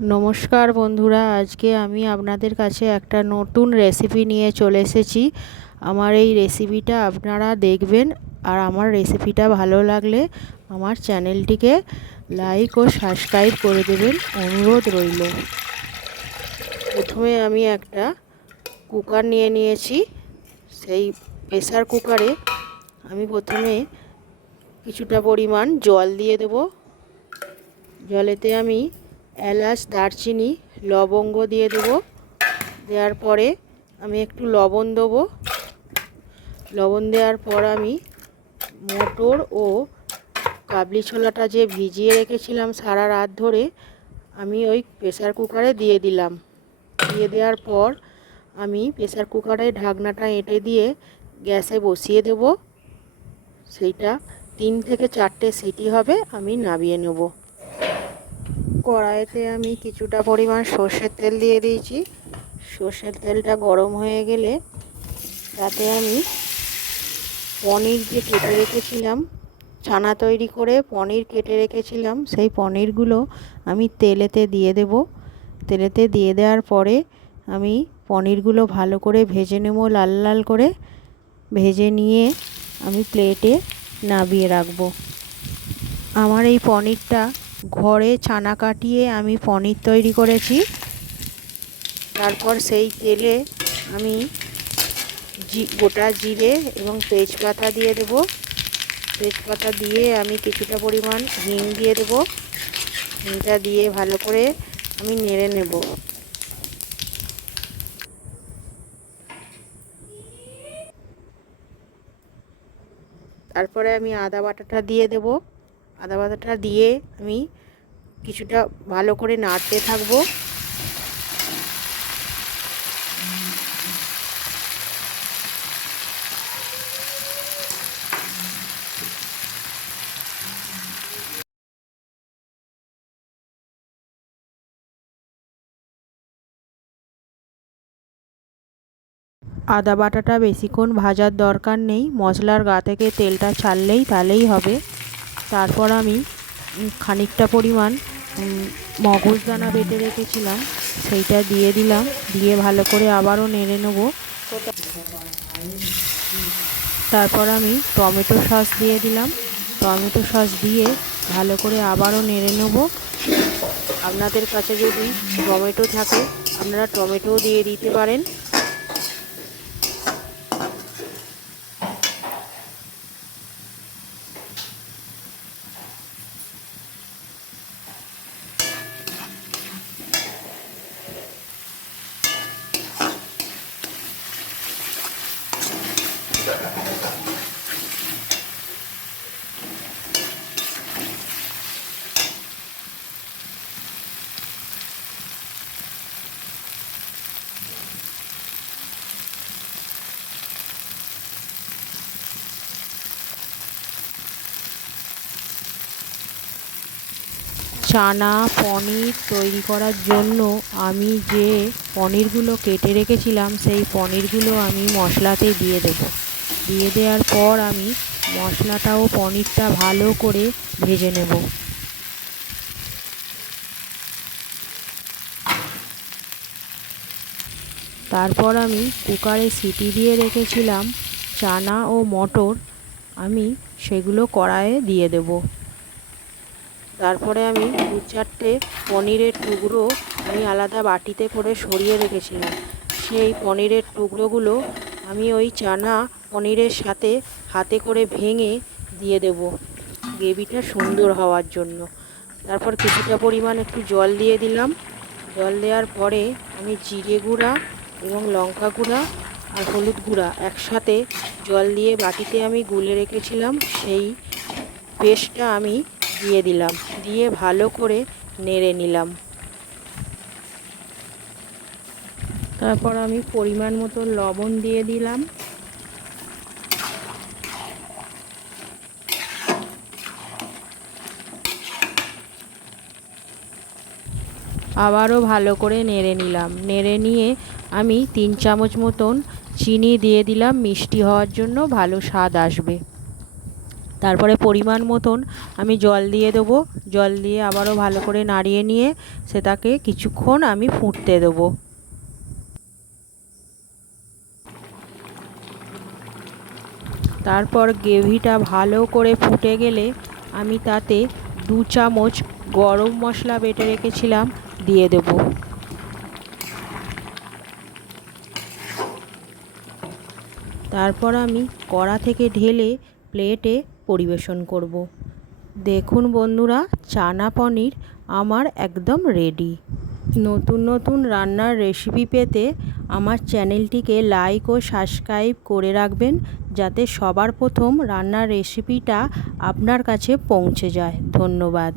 নমস্কার বন্ধুরা, আজকে আমি আপনাদের কাছে একটা নতুন রেসিপি নিয়ে চলে এসেছি। আমার এই রেসিপিটা আপনারা দেখবেন আর আমার রেসিপিটা ভালো লাগলে আমার চ্যানেলটিকে লাইক ও সাবস্ক্রাইব করে দেবেন। অনুরোধ রইল। প্রথমে আমি একটা কুকার নিয়ে নিয়েছি। সেই প্রেসার কুকারে আমি প্রথমে কিছুটা পরিমাণ জল দিয়ে দেব। জলেতে আমি এলাচ, দারচিনি, লবঙ্গ দিয়ে দেবো। দেওয়ার পরে আমি একটু লবণ দেবো। লবণ দেওয়ার পর আমি মটর ও কাবলি ছোলাটা যে ভিজিয়ে রেখেছিলাম সারা রাত ধরে, আমি ওই প্রেসার কুকারে দিয়ে দিলাম। দিয়ে দেওয়ার পর আমি প্রেসার কুকারে ঢাকনাটা এঁটে দিয়ে গ্যাসে বসিয়ে দেব। সেইটা তিন থেকে চারটে সিটি হবে, আমি নামিয়ে নেব। কড়াইতে আমি কিছুটা পরিমাণ সর্ষের তেল দিয়ে দিয়েছি। সর্ষের তেলটা গরম হয়ে গেলে তাতে আমি পনির যে কেটে রেখেছিলাম, ছানা তৈরি করে পনির কেটে রেখেছিলাম, সেই পনিরগুলো আমি তেলেতে দিয়ে দেব। তেলেতে দিয়ে দেওয়ার পরে আমি পনিরগুলো ভালো করে ভেজে নেব লাল লাল করে। ভেজে নিয়ে আমি প্লেটে নাবিয়ে রাখব। আমার এই পনিরটা ঘরে ছানা কাটিয়ে আমি পনির তৈরি করেছি। তারপর সেই তেলে আমি জি, গোটা জিরে এবং তেজপাতা দিয়ে দেব। তেজপাতা দিয়ে আমি কিছুটা পরিমাণ হিং দিয়ে দেব। হিংটা দিয়ে ভালো করে আমি নেড়ে নেব। তারপরে আমি আদা বাটাটা দিয়ে দেবো। আদা বাটাটা দিয়ে আমি কিছুটা ভালো করে নাড়তে থাকব। আদা বাটাটা বেশিক্ষণ ভাজার দরকার নেই। মশলার গা থেকে তেলটা ছাড়লেই তাহলেই হবে। তারপর আমি খানিকটা পরিমাণ মগজদানা বেটে রেখেছিলাম, সেইটা দিয়ে দিলাম, দিয়ে ভালো করে আবারও নেড়ে নেব। তারপর আমি টমেটো সস দিয়ে দিলাম। টমেটো সস দিয়ে ভালো করে আবারও নেড়ে নেব। আপনাদের কাছে যদি টমেটো থাকে, আপনারা টমেটোও দিয়ে দিতে পারেন। চানা, পনির তৈরি করার জন্য আমি যে পনিরগুলো কেটে রেখেছিলাম, সেই পনিরগুলো আমি মশলাতে দিয়ে দেব। দিয়ে দেওয়ার পর আমি মশলাটা ও পনিরটা ভালো করে ভেজে নেব। তারপর আমি কুকারে সিটি দিয়ে রেখেছিলাম চানা ও মটর, আমি সেগুলো কড়াইয়ে দিয়ে দেবো। তারপরে আমি দু চারটে পনিরের টুকরো আমি আলাদা বাটিতে করে সরিয়ে রেখেছিলাম। সেই পনিরের টুকরোগুলো আমি ওই চানা পনিরের সাথে হাতে করে ভেঙে দিয়ে দেব। গ্রেভিটা সুন্দর হওয়ার জন্য। তারপর কিছুটা পরিমাণ একটু জল দিয়ে দিলাম। জল দেওয়ার পরে আমি জিরে গুঁড়া এবং লঙ্কা গুঁড়া আর হলুদ গুঁড়া একসাথে জল দিয়ে বাটিতে আমি গুলে রেখেছিলাম। সেই পেস্টটা আমি দিয়ে দিলাম। দিয়ে ভালো করে নেড়ে নিলাম। তারপর আমি পরিমাণ মতো লবণ দিয়ে দিলাম। আবারও ভালো করে নেড়ে নিলাম। নেড়ে নিয়ে আমি তিন চামচ মতন চিনি দিয়ে দিলাম। মিষ্টি হওয়ার জন্য ভালো স্বাদ আসবে। তারপরে পরিমাণ মতন আমি জল দিয়ে দেবো। জল দিয়ে আবারও ভালো করে নাড়িয়ে নিয়ে সেটাকে কিছুক্ষণ আমি ফুটতে দেবো। তারপর গ্রেভিটা ভালো করে ফুটে গেলে আমি তাতে দু চামচ গরম মশলা বেটে রেখেছিলাম, দিয়ে দেব। তারপর আমি কড়া থেকে ঢেলে প্লেটে পরিবেশন করব। দেখুন বন্ধুরা, চানা পনির আমার একদম রেডি নতুন নতুন রান্নার রেসিপি পেতে আমার চ্যানেলটিকে লাইক ও সাবস্ক্রাইব করে রাখবেন, যাতে সবার প্রথম রান্নার রেসিপিটা আপনার কাছে পৌঁছে যায়। ধন্যবাদ।